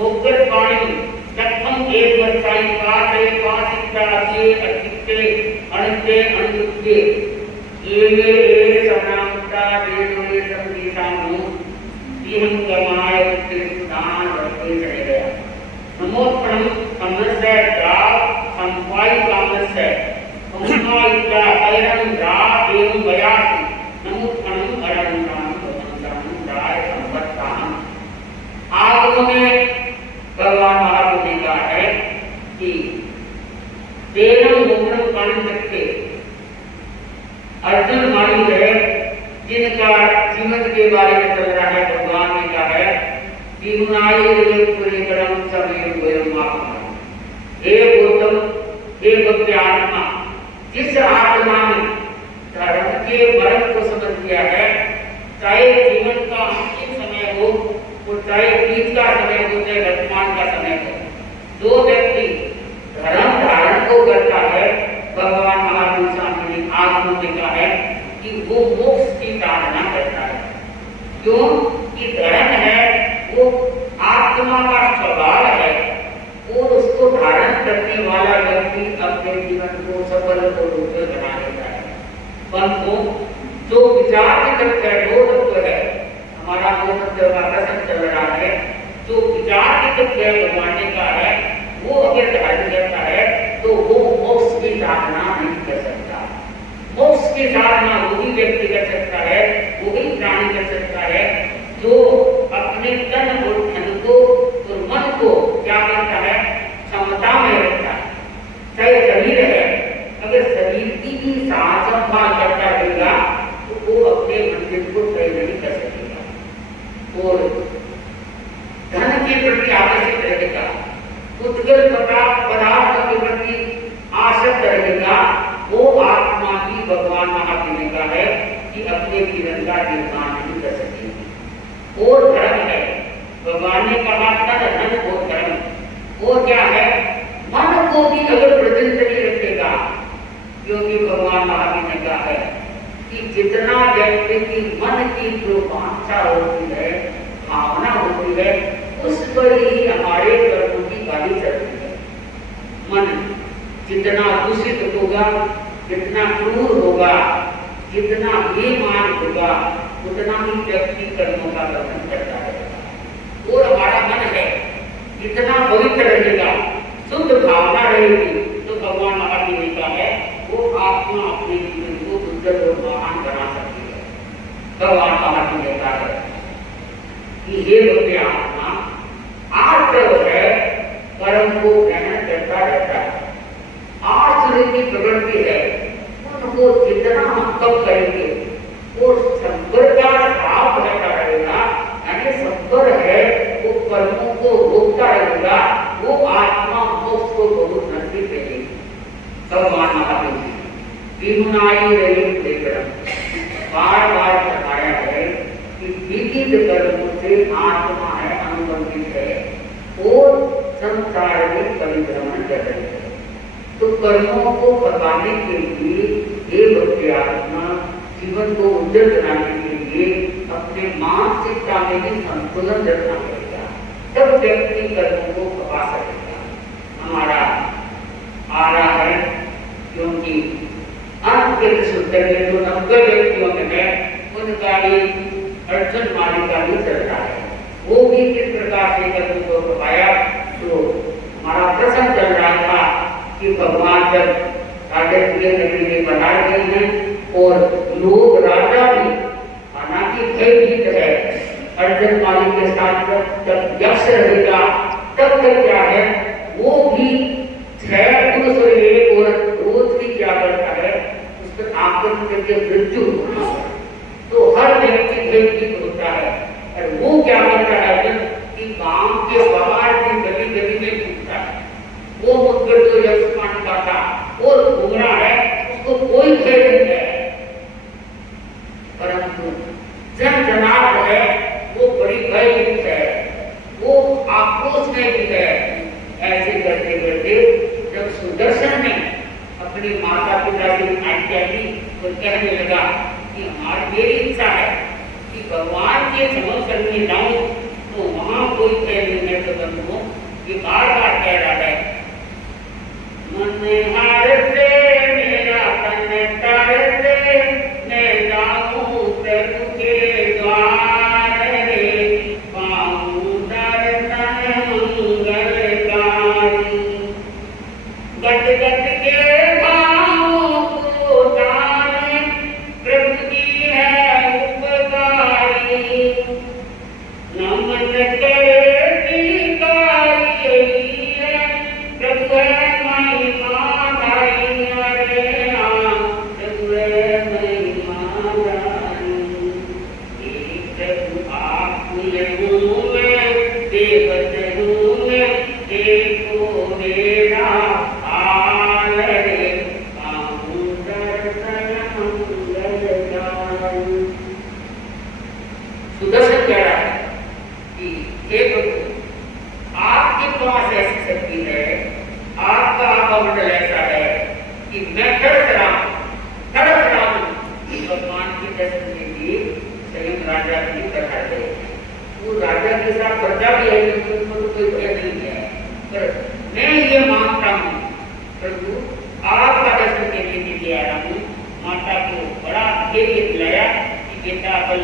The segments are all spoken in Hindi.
मोग्गल पाणी चक्कम एक वर्षाई पासे पासिता के अतिके अनते अनुके ये समानता देवों संगीतानु तीहंगमाय कृष्णान वर्ते चले गया नमोत्पन्नम समस्य राव संपाई कामस्य संपाईका अयरम राव एवं बयासी नमोत्पन्नम अरण्यम भवंतम राय संपत्ताम आगम में भगवान महावीर ने कहा है कि तेरह मोहन पानी सकते अर्जुन मानी है जिनका जीवन के बारे में चल रहा है भगवान ने कहा है कि हे गौतम हे भक्त आत्मा जिस आत्मा ने धर्म के बरम को समझ लिया है चाहे जीवन का अंतिम समय हो और चाहे बीच का समय हो चाहे वर्तमान का समय हो जो व्यक्ति धर्म धारण को करता है भगवान महावीर स्वामी ने आत्मा ने कहा है कि वो मोक्ष की साधना करता है क्यों कि धर्म है वो आत्मा का स्वभाव है और उसको धारण करने वाला व्यक्ति अपने जीवन को सफल और रूप बना लेता है परंतु जो विचार विकल्प है वो तत्व है हमारा वो तत्व का प्रसंग चल रहा है जो विचार विकल्प है भगवान ने कहा है वो अगर धारण करता है तो वो मोक्ष की साधना नहीं कर सकता मोक्ष की साधना वही व्यक्ति कर सकता है वही प्राणी कर सकता है जो अपने तन और धन को और मन को क्या करता है क्षमता में रखता है चाहे शरीर है अगर शरीर की भी साथ संभाल करता रहेगा तो वो अपने मंदिर को तय नहीं कर सकेगा और धन के प्रति आकर्षित रहेगा उद्गल पदार्थ के प्रति आसक्त रहेगा वो आत्मा की भगवान महावीर ने कहा है कि अपने जीवन का निर्माण नहीं कर सकेगी और धर्म है भगवान ने कहा तन धन और धर्म वो क्या है मन को भी अगर प्रजंत नहीं रखेगा क्योंकि भगवान महावीर ने कहा है कि जितना व्यक्ति की मन की जो वांछा होती है भावना होती है उस पर ही हमारे कर्मों की गाड़ी चलती है मन जितना दूषित होगा जितना क्रूर होगा जितना बेईमान होगा उतना ही व्यक्ति कर्मों का गठन करता रहेगा और हमारा मन है जितना पवित्र रहेगा शुद्ध भावना रहेगी तो भगवान महावीर ने कहा है वो आत्मा अपने जीवन को उज्जवल और महान बना सकती है भगवान महावीर ने कहा है कि ये भक्त आत्मा आर्तव है कर्म को ग्रहण करता रहता है आश्चर्य की प्रवृत्ति है उनको जितना हम कम करेंगे वो संबर का भाव रहता रहेगा यानी संबर है वो कर्मों को रोकता रहेगा वो आत्मा मोक्ष को बहुत नजदीक रहेगी भगवान महावीर बार बार बताया है कि विविध कर्मों से आत्मा है अनुबंधित है और संसार में परिभ्रमण कर रही है तो कर्मों को बताने के लिए ये भक्ति आत्मा जीवन को उज्जवल बनाने के लिए अपने मानसिकता में भी संतुलन रखना पड़ेगा तब व्यक्ति कर्मों को खपा सकेगा हमारा आ रहा है क्योंकि अंत के सूत्र में जो 90 व्यक्तियों में है उनका भी अर्जुन मालिका भी चल रहा है वो भी किस प्रकार से कर्मों को खपाया तो हमारा प्रसंग चल रहा था कि भगवान जब राजा की नगरी में बनाए गए हैं और लोग राजा भी हालांकि भयभीत है अर्जुन मालिक के साथ जब यक्ष रहेगा तब तक क्या है वो भी 6 पुरुष और 1 औरत रोज भी क्या करता है उस पर आक्रमण करके मृत्यु होती है तो हर व्यक्ति भयभीत होता है और वो क्या करता है कि गांव के बाहर की गली गली में घूमता है वो मुद्गर जो यक्ष मान का था और घूमना है उसको कोई भय नहीं है परंतु जन जनार्द है वो बड़ी भयभीत है वो आक्रोश में भी है ऐसे करते करते जब सुदर्शन ने अपने माता पिता की आज्ञा दी तो कहने लगा कि हमारी मेरी इच्छा है कि भगवान के समक्ष में जाऊं तो वहां कोई कह नहीं है तो बंधुओं ये बार बार कह रहा है मन हार से मेरा तन कर दे मैं जाऊं प्रभु के द्वार रे पाऊं दर्शन मंगलकारी गट गट के भावों को जाने प्रभु की है उपकारी नमन करे टीकारी यही है प्रभु है महिमा धारी अरे प्रभु है महिमा धारी प्रभु आप हूँ मैं देवत हूँ मैं देखो मेरा हाल रे पाऊं दर्शन मंगलकारी सुदर्शन कह रहा है कि हे प्रभु आपके पास ऐसी शक्ति है आपका आत्ममंडल ऐसा है कि मैं तड़प रहा हूं कि भगवान के दर्शन के लिए स्वयं राजा की कथा है वो राजा के साथ प्रजा भी है उसको तो कोई भय नहीं है पर मैं ये मानता हूँ प्रभु आपका दर्शन के लिए आया हूँ माता को बड़ा धैर्य दिलाया कि बेटा कल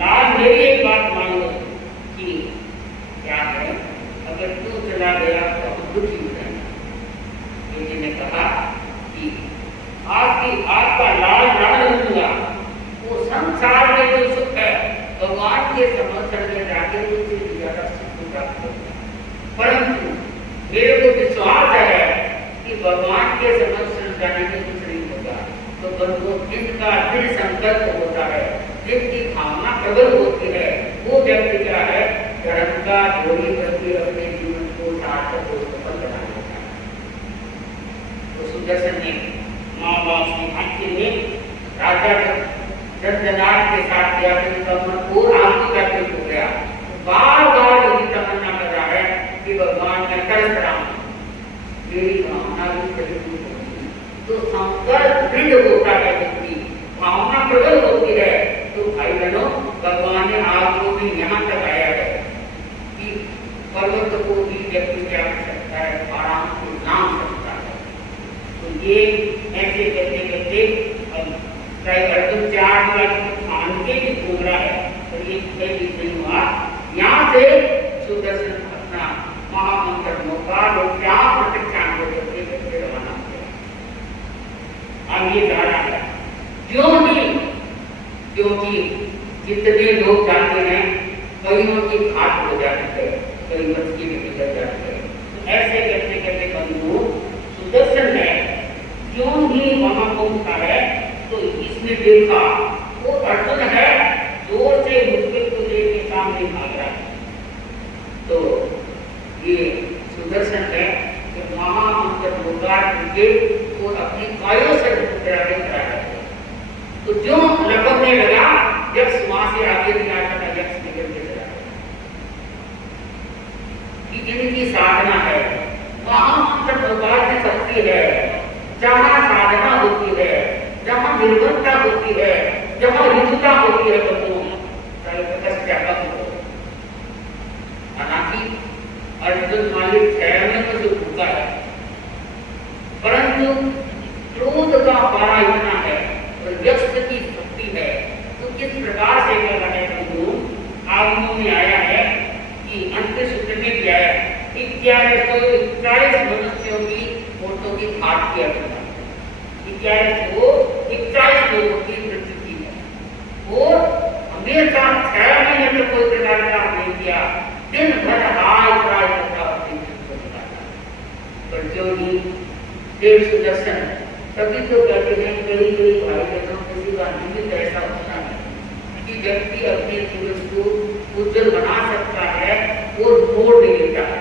लाल मेरी एक बात मान लो कि क्या है अगर तू चला गया तो हम दुखी हो जाएंगे बेटी ने कहा कि आपका लाल रावण दूंगा वो संसार में जो सुख है भगवान के समर्थन में जाकर उससे ज्यादा सुख प्राप्त होगा परंतु मेरे को विश्वास है कि भगवान के समर्थन जाने में कुछ नहीं होगा तो बंधुओं जिनका दृढ़ संकल्प होता है जिनकी भावना प्रबल होती है वो व्यक्ति क्या है धर्म का जोड़ी करके अपने जीवन को सार्थक और सफल बना लेता है तो सुदर्शन ने माँ बाप की में राजा दंडनाथ के साथ गया तो मन और आंखों का पेट हो गया बार बार यही तमन्ना कर रहा है कि भगवान मैं तरस रहा हूँ मेरी भावना भी कहीं होगी तो संकल्प दृढ़ होता है व्यक्ति भावना प्रबल होती है तो भाई बहनों भगवान ने आपको भी यहाँ तक आया है कि पर्वत को भी व्यक्ति क्या कर सकता है आराम से नाम सकता है तो ये ऐसे करते करते चाहे अर्जुन 4 लाख आन के भी घूम रहा है और ये कहीं नहीं हुआ यहाँ से सुदर्शन अपना महामंत्र मौका लोग क्या प्रतीक्षा करते करते रवाना अब ये जा रहा है क्योंकि जितने लोग जाते हैं कईयों की घाट हो जाती है कई मछली में निकल जाती है ऐसे करते करते बंधु सुदर्शन है क्यों ही वहां पहुंचता है तो इसने देखा वो अर्जुन है जोर से मुश्किल को लेके सामने भाग रहा है तो ये सुदर्शन है कि महामंत्र मुद्रा करके वो अपनी कायों से करा है तो जो लगभग लगा यक्ष वहां से आगे निकाल कर यक्ष निकल के चला कि इनकी साधना है महामंत्र मुद्रा की शक्ति है जहां साधना होती है जहां निर्बलता होती है जहां ऋजुता होती है हालांकि अर्जुन मालिक ठहरने में जो भूखा है परंतु क्रोध का पारा इतना है और यक्ष की शक्ति है तो किस प्रकार से कर रहा है बंधु आगमों में आया है कि अंत सूत्र में क्या है 41 मनुष्यों की औरतों की घाट किया गया 41 लोगों की मृत्यु की है और हमेशा 6 महीने में कोई प्रकार का नहीं किया दिन भर हाय प्राय करता अपनी मृत्यु को निकाला पर जो ही देव सुदर्शन तभी तो कहते हैं कई कई भाई बहनों किसी का निमित्त ऐसा होता है कि व्यक्ति अपने जीवन को उज्जवल बना सकता है और मोड़ दे लेता है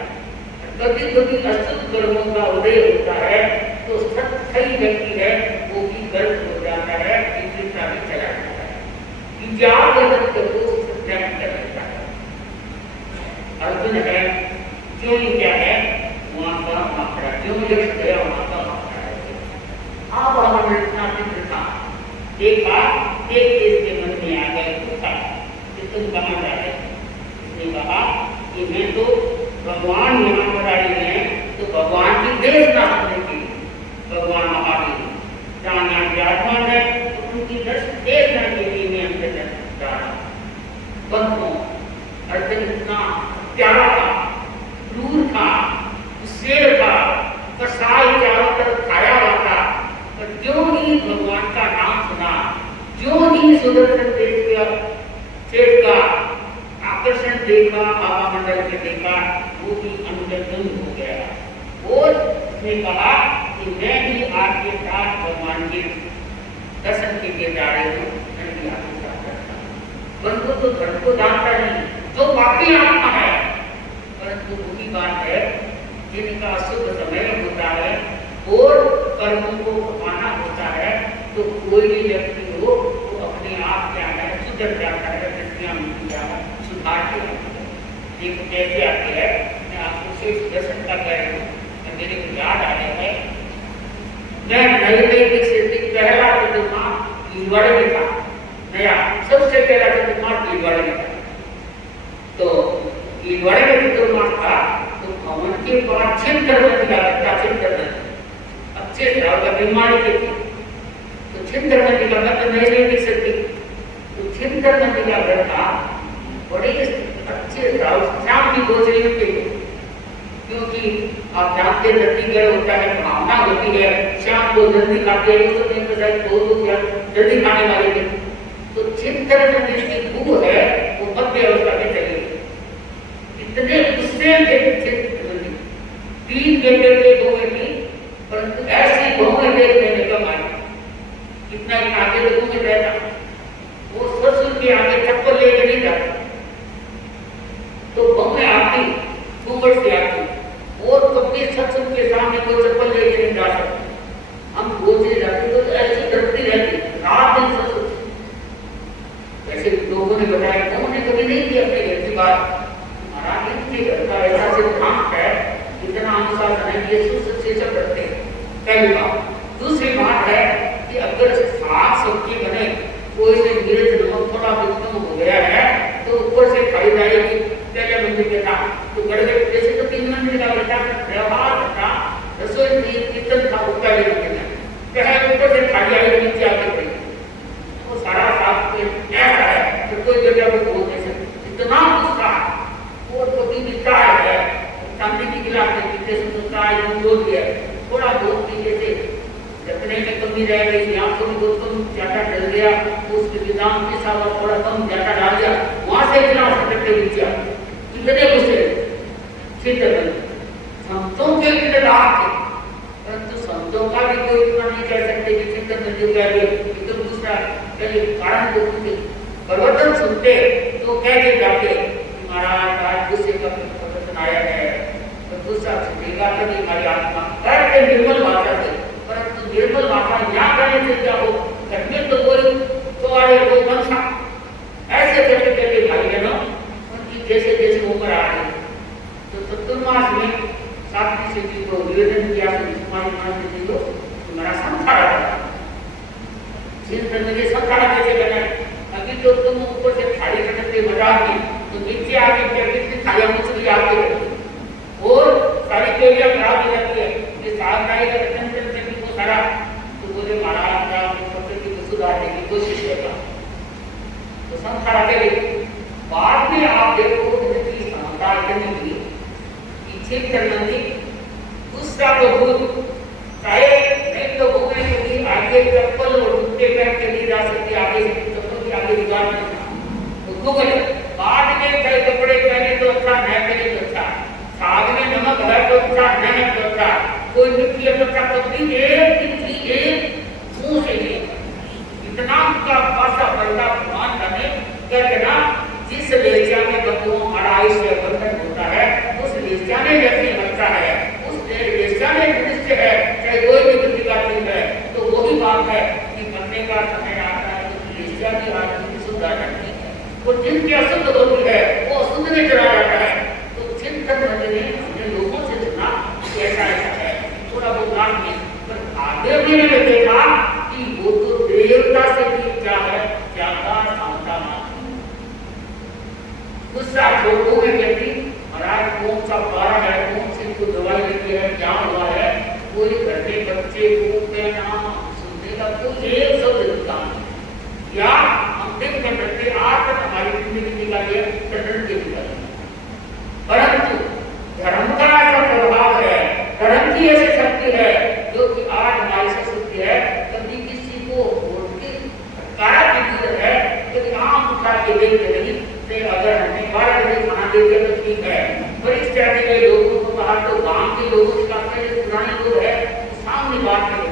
कभी कभी अशुद्ध कर्मों का उदय होता है तो सही व्यक्ति है वो भी गर्व हो जाता है चिंता भी चला जाता है विचार को सत्याग कर देता है अर्जुन है क्यों क्या है वहां का मात्रा क्यों यक्ष गया वहां का मात्रा है आप हमारे इतना चित्र था एक बात एक देश के मन में आ गया पूछा कि तुम कहाँ जा रहे उसने कहा कि मैं तो भगवान यहाँ पर आए हैं तो भगवान की देवता करने के लिए, भगवान महावीर जहाँ यहाँ विराजमान है तो उनकी देखने के लिए मैं अंदर जा रहा हूँ। बंधुओं, अर्जुन इतना प्यारा था, क्रूर था, शेर था, कसाई चारों तरफ छाया हुआ था, पर जो ही भगवान का नाम सुना, जो ही सुदर्शन सेठ का आकर्षण देखा, बाबा मंडल में देखा, वो भी अंदर हो गया और उसने कहा कि मैं भी आपके साथ भगवान के दर्शन के लिए जा रही हूँ, मैं भी आपके साथ करता हूँ। परंतु तो धर्म को जानता नहीं, जो पापी आत्मा है, परंतु वही बात है जिनका शुभ समय होता है और कर्मों को पाना होता है, तो कोई भी व्यक्ति हो वो अपने आप क्या है सुधर जाता है, दृष्टियां मिलती है, सुधार के देखो कैसे आते हैं। मैं आपको सिर्फ दर्शन का कह रही हूँ, मेरे को याद आ रहा है, मैं नई से पहला चतुर्मा भिलवाड़े में था, नया सबसे पहला चतुर्मा भिलवाड़े में था। तो भिलवाड़े में चतुर्मास था तो भवन के पास छिंदर नदी का लगता, छिंदर नदी अच्छे साल का बीमारी के थी, तो छिंदर नदी का मैं नहीं देख सकती, तो छिंदर नदी का घर था, बड़े अच्छे साल शाम की गोचरी में थे, क्योंकि आप जानते नदीगढ़ होता है, भावना होती है, शाम को जल्दी खाते हैं, उस दिन में दो जल्दी खाने वाले थे। तो छिंदर नदी की बू है वो मध्य अवस्था में चली गई, इतने गुस्से थे 3 घंटे के बहुएं थी, परंतु ऐसी बहुएं देखने में कम आई, इतना ही आगे लोगों में रहता, वो ससुर के आगे चप्पल लेके नहीं जाता, तो बहुएं आती घूंघट से आती और कभी ससुर के सामने कोई चप्पल लेके नहीं जा सकते। हम गोचरे जाते तो ऐसी डरती रहती रात दिन ससुर। ऐसे लोगों ने बताया, उन्होंने कभी नहीं किया अपने घर की बात, महाराज इनके घर का ऐसा सिद्धांत है, इतना अनुशासन है, ये सुस्त से सब करते हैं। पहली बात। दूसरी बात है कि अगर साग सब्जी बने, कोई से मिर्च नमक थोड़ा कम हो गया है तो ऊपर से खाई जाएगी, पहले मंदिर के था तो गड़बड़ जैसे तो 3 मंदिर का बेटा व्यवहार था, रसोई थी, किचन था, उसका भी मंदिर है, पहले ऊपर से खाई जाएगी, नीचे आके पड़ी, वो सारा साफ ऐसा है तो कोई बेटा को बोल नहीं सकते, इतना गुस्सा और कभी भी चाय है चांदी की गिलास में पीते से चाय बोल दिया, थोड़ा बहुत पीते थे, जतने में कमी रह गई, आंखों में बहुत कम ज्यादा डर गया, उसके विधान के साथ थोड़ा कम ज्यादा डाल दिया, वहां से गिलास पकड़ते नीचे इतने गुस्से संतों के इतने राग थे, परंतु संतों का भी कोई इतना नहीं कह सकते कि चिंतन नदी कह गए, इधर दूसरा पहले कारण को पूछते, प्रवचन सुनते तो कहते जाते महाराज आज गुस्से का प्रवचन आया है, तो गुस्सा छूटेगा तो हमारी आत्मा करके निर्मल भाषा से, परंतु निर्मल भाषा यहाँ करने से क्या हो, घटने तो कोई तो आए कोई बंसा ऐसे करते करते भाई बहनों उनकी जैसे जैसे उम्र आ रही, तो चतुर्मास में साथी से जी को निवेदन किया तुम्हारी मान से तो तुम्हारा संसार है, जिन संसार कैसे बना, अभी तो तुम ऊपर से थाली करते मजा आती, तो नीचे आके कितनी थालियां मुझे आती है और सारी केलियां खराब हो जाती है, ये सावधानी का रखने से भी सारा, तो बोले महाराज का प्रकृति को सुधारने की कोशिश करता, तो संसार अकेले बाद में आप देखो संसार करने की पीछे करने की दूसरा को भूल चाहे नहीं तो भूलने के लिए आगे चप्पल और जूते पहन के नहीं जा सकती, आगे चप्पल के आगे निकाल तो गूगल बाद में कई कपड़े पहने तो अच्छा, न पहने तो अच्छा, साग में नमक है तो अच्छा, न है तो अच्छा, कोई मिट्टी है तो अच्छा, कभी एक मुंह से नहीं, इतना का भाषा बंदा भगवान बने कहना, जिस लेचा में बंधुओं हमारा आयुष्य बंधन होता है, उस लेचा में व्यक्ति बनता है, उस लेचा में मनुष्य है, चाहे कोई भी वृत्ति का चिन्ह है, तो वही बात है कि बनने का समय आता है, तो लेचा की आदमी की शुद्ध आ जाती है, और जिनकी अशुद्ध होती है वो अशुद्ध में चला जाता है, तो चिंतन ने अपने लोगों से सुना कैसा ऐसा है, थोड़ा बहुत नाम नहीं, पर आगे भी मैंने देखा कि वो तो देवता से भी क्या है, ज्यादा क्षमता गुस्सा छोड़ो है, कौन सी को दवाई लगी है, क्या हुआ है, कोई घर के बच्चे को कहना सुनने का कोई एक शब्द नहीं या हम दिन में करते आज तक हमारी जिंदगी निकाली है टंडन के निकाली। परंतु धर्म का ऐसा प्रभाव है, धर्म की ऐसी शक्ति है जो कि आज हमारी से शक्ति है। कभी किसी को कारा की है यदि आम उठा के देखते नहीं तो अगर हमें 12 बजे खाना दे दिया तो ठीक है, पर इस तरह के लोगों को बाहर तो गांव के लोगों का पुराने लोग है सामने बात करें,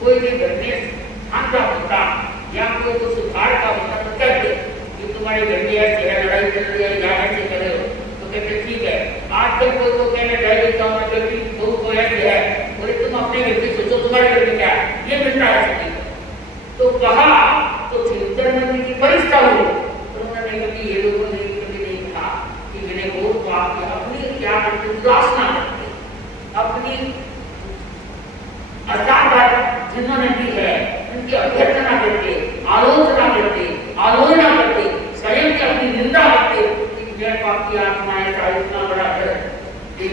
कोई भी घर में खाना होता या कोई को सुधार का होता तो कहते कि तुम्हारे घर में ऐसे है, लड़ाई चल रही है या ऐसे कर रहे हो, तो कहते ठीक है। आजकल कोई को कहने डाल देता हूँ जब भी तो ऐसे है, बोले तुम अपने घर की सोचो तुम्हारे घर में क्या है, ये मिलता है सभी तो कहा तो चिंतन में की परिस्थिति हो तो उन्होंने कभी ये लोगों ने कभी नहीं कहा कि मैंने बहुत बात किया अपनी क्या करते उदासना करते अपनी अर्थात जिन्होंने दी है उनकी अभ्यर्थना करते आलोचना करते स्वयं की अपनी निंदा करते कि मेरे बाप की आत्मा ऐसा इतना बड़ा है,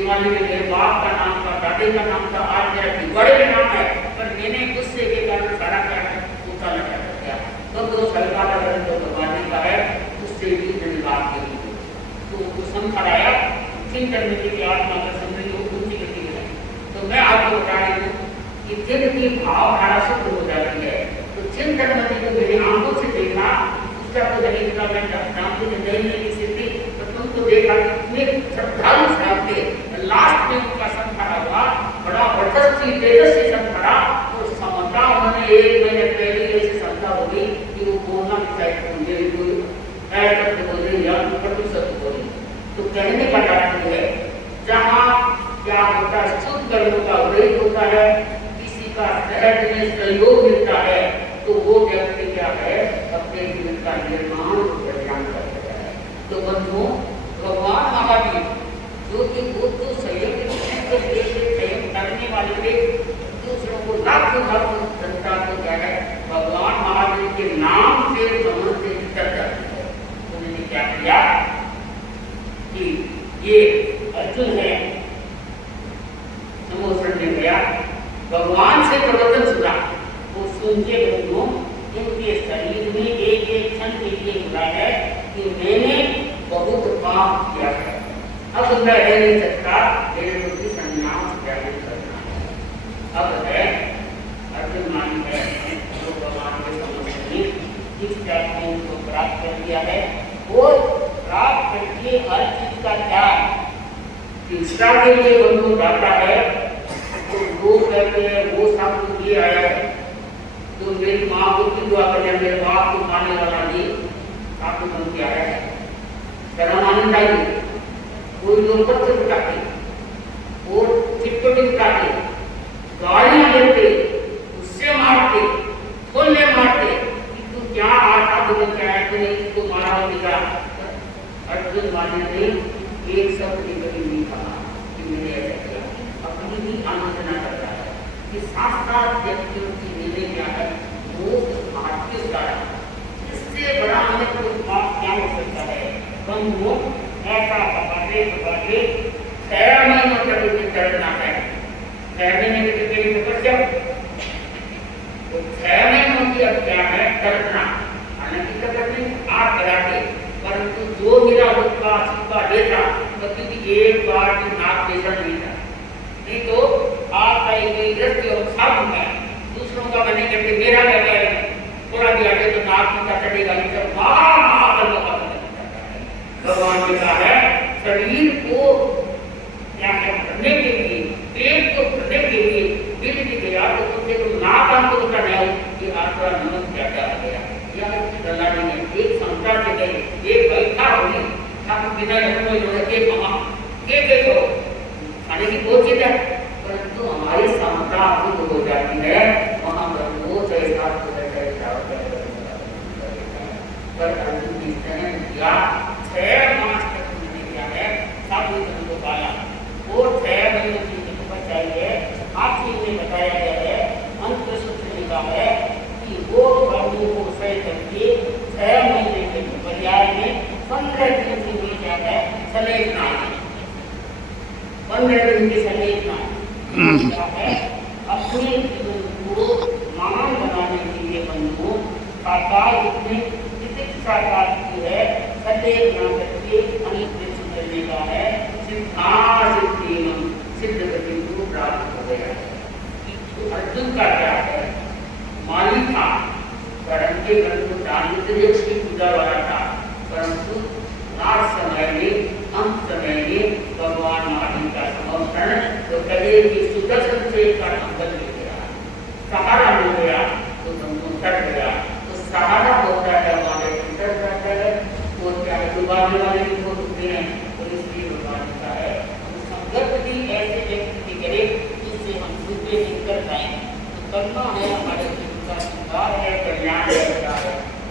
मान लीजिए मेरे बाप का नाम था, दादे का नाम था, आज मेरा बड़े का नाम है, पर मैंने गुस्से के कारण सारा कारण ऊंचा लगा दिया तो सरकार अगर जो भगवान का है उससे भी मेरी बात करी तो वो संखराया चिंतन में की आत्मा का समृद्धि हो ऊंची गति है। तो मैं आपको बता रही हूँ कि चिंत की भावधारा शुद्ध हो जाती है तो चिंतन नदी को मेरी आंखों से देखना उसका तो नहीं देखा मैं आंखों से नहीं स्थिति तो तुमको देखा कितने श्रद्धालु साहब थे, लास्ट में उनका संखरा हुआ बड़ा वर्चस्वी तेजस्वी संखरा और समझा उन्होंने 1 महीने पहले ऐसी संख्या होगी कि वो बोलना भी चाहिए मुझे कोई ऐसा बोले या प्रतिशत बोले तो कहने का तात्पर्य है जहाँ क्या होता है शुद्ध कर्मों का उदय होता है, किसी का सहज में सहयोग मिलता है तो वो व्यक्ति क्या है अपने जीवन का निर्माण कल्याण करता है। तो बंधुओं भगवान महावीर जो कि वो तो संयम करने वाले थे दूसरों को लाखों जनता को क्या है भगवान महावीर के नाम से समझ से कर जाती है। उन्होंने क्या किया कि ये अर्जुन है संबोधन में गया भगवान से प्रवचन सुना, वो सुन के बंधुओं इनके शरीर में एक एक क्षण के लिए हुआ है कि मैंने बहुत पाप किया है, अब मैं रह नहीं सकता, मेरे को संन्यास ग्रहण करना है। अब है अर्जुन मान है जो भगवान के समझ इस टाइम को प्राप्त कर दिया है और प्राप्त करके हर चीज का त्याग शिक्षा के लिए बंधु जाता है तो लोग कहते हैं वो सब ये आया है तो मेरी माँ को की दुआ कर मेरे बाप को मानने वाला नहीं आपको मन क्या है शर्म आनंद आएगी। कोई लोग पत्थर उठाते और चिपटी उठाते गाड़ियां लेते उससे मारते खोलने मारते कि तू क्या आशा बदल क्या है तूने इसको मारा होगा। अर्जुन माने ने एक शब्द कभी नहीं कहा कि मैंने ऐसा किया, अपनी भी आलोचना करता है कि साक्षात व्यक्तियों की निर्णय क्या है वो भारतीय कारण इससे बड़ा हमें कोई बात क्या हो सकता है। बंधुओं ऐसा बताते 6 महीनों तक उसे चढ़ना है, 6 महीने के लिए तपस्या तो 6 महीनों की अब क्या है चढ़ना हालांकि तपस्या आप कराते परंतु जो मेरा उसका सिक्का देता कभी भी एक बार भी नाक देता नहीं था, नहीं तो आपका एक दृष्टि और साधु है दूसरों का बने करके मेरा लगा है थोड़ा भी आगे तो नाक में चढ़ेगा नहीं तो भगवान ने कहा है शरीर को क्या करने के लिए पेट को भरने के लिए मिल भी गया तो तुमसे तो नाक हमको उठा जाओ कि आपका नमक क्या क्या आ गया या दलाली ने एक संस्था से गई एक बैठा होगी हम बिना के मामा के देखो खाने की बहुत चीज है परंतु हमारी क्षमता खुद हो जाती है वहां पर वो ऐसा पर अर्जुन की या 6 मास तक उन्होंने क्या है साधु धन को पाया और 6 महीने की तपस्या है। आखिर में बताया गया है अंत सूत्र लिखा है कि वो प्रभु को सही करके 6 महीने के पर्याय में 15 दिन के लिए क्या है सलेखना 15 दिन की संवेदना क्या है, अपने जीवन को महान बनाने के लिए बंधुओं साकार जितने चिकित्सा की है, सदैव न करके अनेक करने का है, सिद्ध गति को प्राप्त हो गया है। तो अर्जुन का क्या है, माली था, परंतु के ग्रंथ को जानने के लिए उसकी पूजा वाला था, परंतु लास्ट समय में अंत समय में भगवान माली का समर्पण तो कबीर की सुदर्शन से का अंतर ले गया, सहारा मिल गया तो संतुष्ट गया। तो सहारा होता है हमारे अंतर रहता है, वो क्या है डुबाने वाले को डूबते हैं, तो इसलिए भगवान का है संगत भी ऐसे व्यक्ति करे जिससे हम डूबे निकल जाए। तो करना है हमारे जीवन का सुधार है, कल्याण है।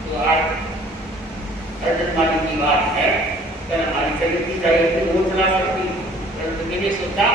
तो आज अर्जुन माली की बात है, कल हमारी चरित्र की जाएगी वो चला सकती, परंतु मैंने सोचा